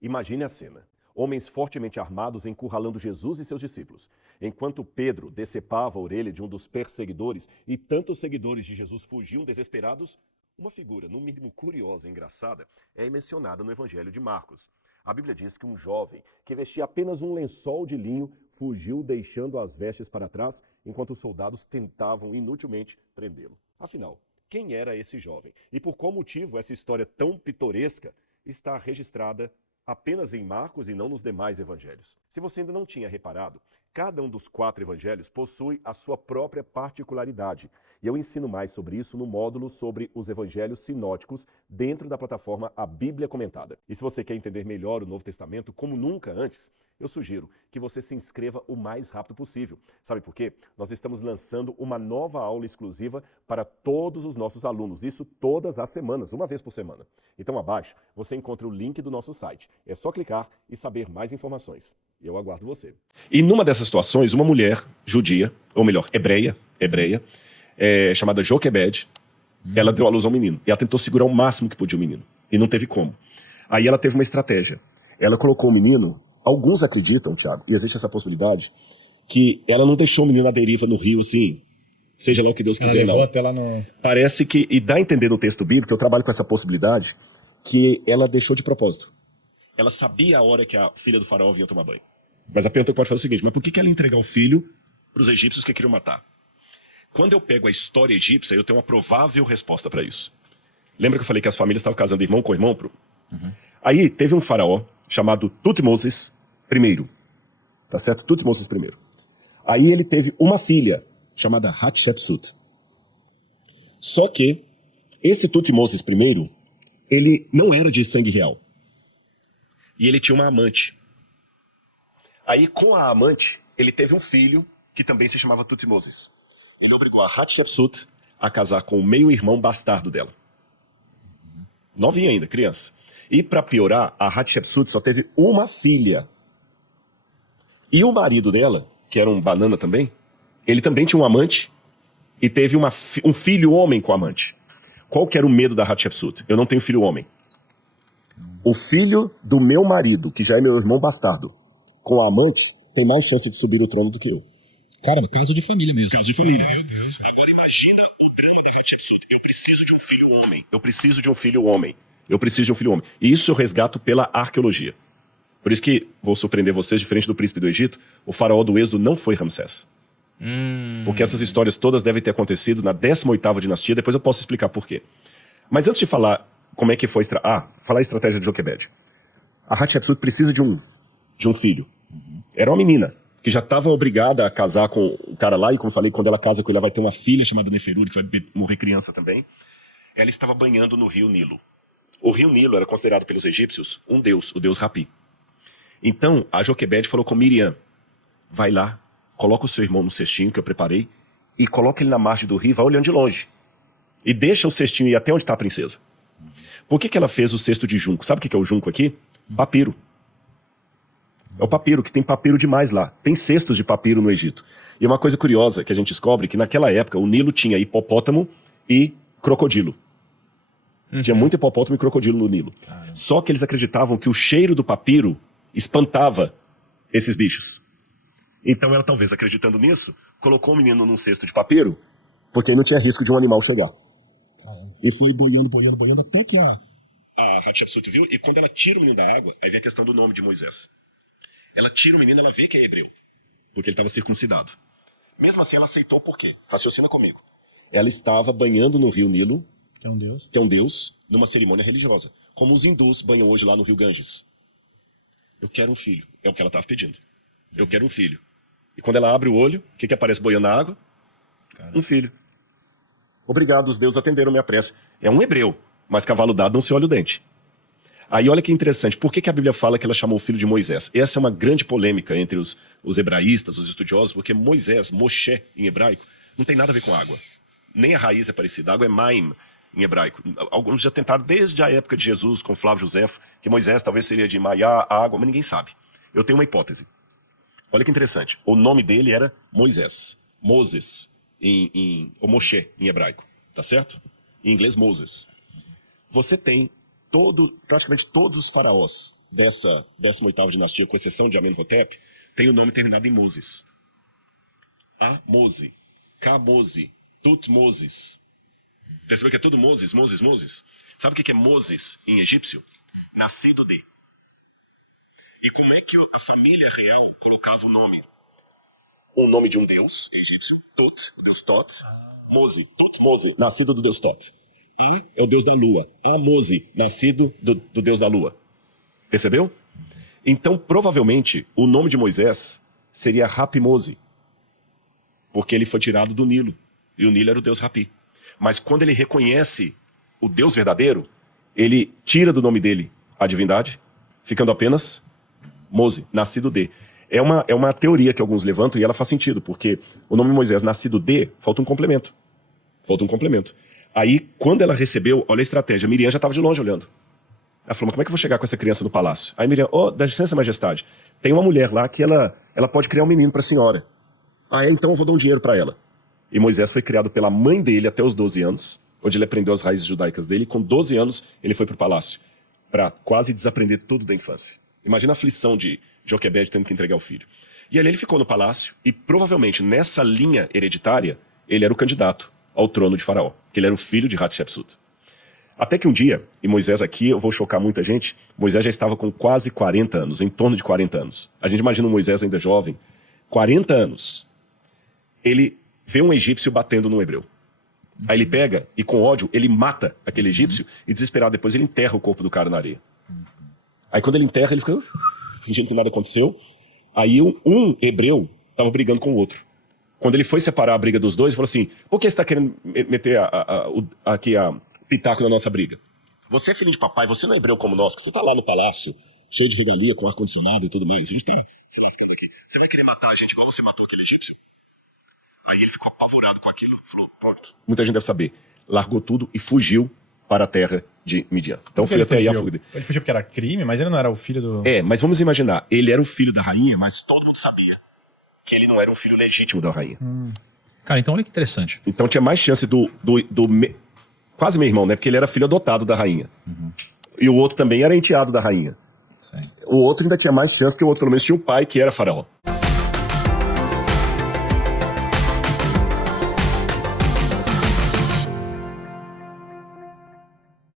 Imagine a cena. Homens fortemente armados encurralando Jesus e seus discípulos. Enquanto Pedro decepava a orelha de um dos perseguidores e tantos seguidores de Jesus fugiam desesperados, uma figura, no mínimo curiosa e engraçada, é mencionada no Evangelho de Marcos. A Bíblia diz que um jovem que vestia apenas um lençol de linho fugiu deixando as vestes para trás, enquanto os soldados tentavam inutilmente prendê-lo. Afinal, quem era esse jovem? E por qual motivo essa história tão pitoresca está registrada apenas em Marcos e não nos demais evangelhos? Se você ainda não tinha reparado, cada um dos 4 evangelhos possui a sua própria particularidade. E eu ensino mais sobre isso no módulo sobre os evangelhos sinóticos dentro da plataforma A Bíblia Comentada. E se você quer entender melhor o Novo Testamento como nunca antes, eu sugiro que você se inscreva o mais rápido possível. Sabe por quê? Nós estamos lançando uma nova aula exclusiva para todos os nossos alunos, isso todas as semanas, uma vez por semana. Então abaixo você encontra o link do nosso site. É só clicar e saber mais informações. Eu aguardo você. E numa dessas situações, uma mulher judia, ou melhor, hebreia, chamada Joquebede, ela deu à luz a um menino. E ela tentou segurar o máximo que podia o menino. E não teve como. Aí ela teve uma estratégia. Ela colocou o menino, alguns acreditam, Tiago, e existe essa possibilidade, que ela não deixou o menino à deriva no rio, assim, seja lá o que Deus quiser, ela levou não. Até lá no... Parece que, e dá a entender no texto bíblico, eu trabalho com essa possibilidade, que ela deixou de propósito. Ela sabia a hora que a filha do faraó vinha tomar banho. Mas a pergunta que pode fazer é o seguinte, mas por que ela ia entregar o filho para os egípcios que queriam matar? Quando eu pego a história egípcia, eu tenho uma provável resposta para isso. Lembra que eu falei que as famílias estavam casando irmão com irmão? Aí teve um faraó chamado Tutmoses I. Tá certo? Tutmoses I. Aí ele teve uma filha chamada Hatshepsut. Só que esse Tutmoses I, ele não era de sangue real. E ele tinha uma amante. Aí, com a amante, ele teve um filho que também se chamava Tutmoses. Ele obrigou a Hatshepsut a casar com o meio-irmão bastardo dela. Novinha ainda, criança. E para piorar, a Hatshepsut só teve uma filha. E o marido dela, que era um banana também, ele também tinha um amante e teve um filho homem com a amante. Qual que era o medo da Hatshepsut? Eu não tenho filho homem. O filho do meu marido, que já é meu irmão bastardo, com a amante, tem mais chance de subir o trono do que eu. Caramba, caso de família mesmo. Caso de família. Meu Deus. Agora imagina o drama da Hatshepsut. Eu preciso de um filho homem. Eu preciso de um filho homem. Eu preciso de um filho homem. E isso eu resgato pela arqueologia. Por isso que, vou surpreender vocês, diferente do príncipe do Egito, o faraó do Êxodo não foi Ramsés. Porque essas histórias todas devem ter acontecido na 18ª dinastia, depois eu posso explicar por quê. Mas antes de falar como é que foi... falar a estratégia de Joquebede. A Hatshepsut precisa de um filho. Era uma menina, que já estava obrigada a casar com o cara lá, e como eu falei, quando ela casa com ele, ela vai ter uma filha chamada Neferuri, que vai morrer criança também. Ela estava banhando no rio Nilo. O rio Nilo era considerado pelos egípcios um deus, o deus Rapi. Então, a Joquebede falou com Miriam, vai lá, coloca o seu irmão no cestinho que eu preparei, e coloca ele na margem do rio e vai olhando de longe. E deixa o cestinho ir até onde está a princesa. Por que ela fez o cesto de junco? Sabe o que é o junco aqui? Papiro. É o papiro, que tem papiro demais lá. Tem cestos de papiro no Egito. E uma coisa curiosa que a gente descobre é que naquela época o Nilo tinha hipopótamo e crocodilo. Tinha muito hipopótamo e crocodilo no Nilo. Só que eles acreditavam que o cheiro do papiro espantava esses bichos. Então ela, talvez acreditando nisso, colocou o menino num cesto de papiro, porque aí não tinha risco de um animal chegar. E foi boiando, até que a Hatshepsut viu, e quando ela tira o menino da água, aí vem a questão do nome de Moisés. Ela tira o menino, ela vê que é hebreu, porque ele estava circuncidado. Mesmo assim, ela aceitou por quê? Raciocina comigo. Ela estava banhando no rio Nilo, Que é um deus, numa cerimônia religiosa, como os hindus banham hoje lá no rio Ganges. Eu quero um filho, é o que ela estava pedindo. Eu quero um filho. E quando ela abre o olho, o que aparece boiando na água? Um filho. Obrigado, os deuses atenderam minha prece. É um hebreu, mas cavalo dado não se olha o dente. Aí olha que interessante, por que a Bíblia fala que ela chamou o filho de Moisés? Essa é uma grande polêmica entre os hebraístas, os estudiosos, porque Moisés, Moshe em hebraico, não tem nada a ver com água. Nem a raiz é parecida, a água é Maim em hebraico. Alguns já tentaram desde a época de Jesus, com Flávio Josefo, que Moisés talvez seria de Maiá, água, mas ninguém sabe. Eu tenho uma hipótese. Olha que interessante, o nome dele era Moisés, Moses, ou Moshe em hebraico, tá certo? Em inglês, Moses. Você tem praticamente todos os faraós dessa 18ª dinastia, com exceção de Amenhotep, tem o nome terminado em Moses. A-Mose, K-Mose, Tut-Moses. Percebeu que é tudo Moses, Moses, Moses? Sabe o que é Moses em egípcio? Nascido de. E como é que a família real colocava o nome? O nome de um deus egípcio, Tut, o deus Tot. Mose, Tut-Mose, nascido do deus Tot. E é o deus da lua. A-Mose, nascido do deus da lua. Percebeu? Então, provavelmente, o nome de Moisés seria Rapi-Mose, porque ele foi tirado do Nilo. E o Nilo era o deus Rapi. Mas quando ele reconhece o Deus verdadeiro, ele tira do nome dele a divindade, ficando apenas Mose, nascido de. É uma teoria que alguns levantam e ela faz sentido, porque o nome Moisés, nascido de, falta um complemento. Falta um complemento. Aí, quando ela recebeu, olha a estratégia, Miriam já estava de longe olhando. Ela falou, mas como é que eu vou chegar com essa criança no palácio? Aí Miriam, dá licença, majestade, tem uma mulher lá que ela pode criar um menino para a senhora. Então eu vou dar um dinheiro para ela. E Moisés foi criado pela mãe dele até os 12 anos, onde ele aprendeu as raízes judaicas dele, e com 12 anos ele foi para o palácio, para quase desaprender tudo da infância. Imagina a aflição de Joquebede tendo que entregar o filho. E ali ele ficou no palácio, e provavelmente nessa linha hereditária, ele era o candidato ao trono de Faraó, que ele era o filho de Hatshepsut. Até que um dia, e Moisés aqui, eu vou chocar muita gente, Moisés já estava com quase 40 anos, em torno de 40 anos. A gente imagina um Moisés ainda jovem, 40 anos. Ele vê um egípcio batendo num hebreu. Aí ele pega e com ódio ele mata aquele egípcio e desesperado depois ele enterra o corpo do cara na areia. Aí quando ele enterra ele fica fingindo que nada aconteceu. Aí um hebreu estava brigando com o outro. Quando ele foi separar a briga dos dois, ele falou assim, por que você está querendo meter aqui a pitaco na nossa briga? Você é filho de papai, você não é hebreu como nós, porque você está lá no palácio, cheio de regalia, com ar-condicionado e tudo mais. A gente tem se lascando aqui. Você vai querer matar a gente igual você matou aquele egípcio? Aí ele ficou apavorado com aquilo, falou, pronto. Muita gente deve saber. Largou tudo e fugiu para a terra de Midian. Então foi até aí a fuga dele. Ele fugiu porque era crime, mas ele não era o filho do... Mas vamos imaginar, ele era o filho da rainha, mas todo mundo sabia que ele não era um filho legítimo da rainha. Cara, então olha que interessante. Então tinha mais chance quase meu irmão, né? Porque ele era filho adotado da rainha. E o outro também era enteado da rainha. Sim. O outro ainda tinha mais chance, porque o outro pelo menos tinha um pai que era faraó.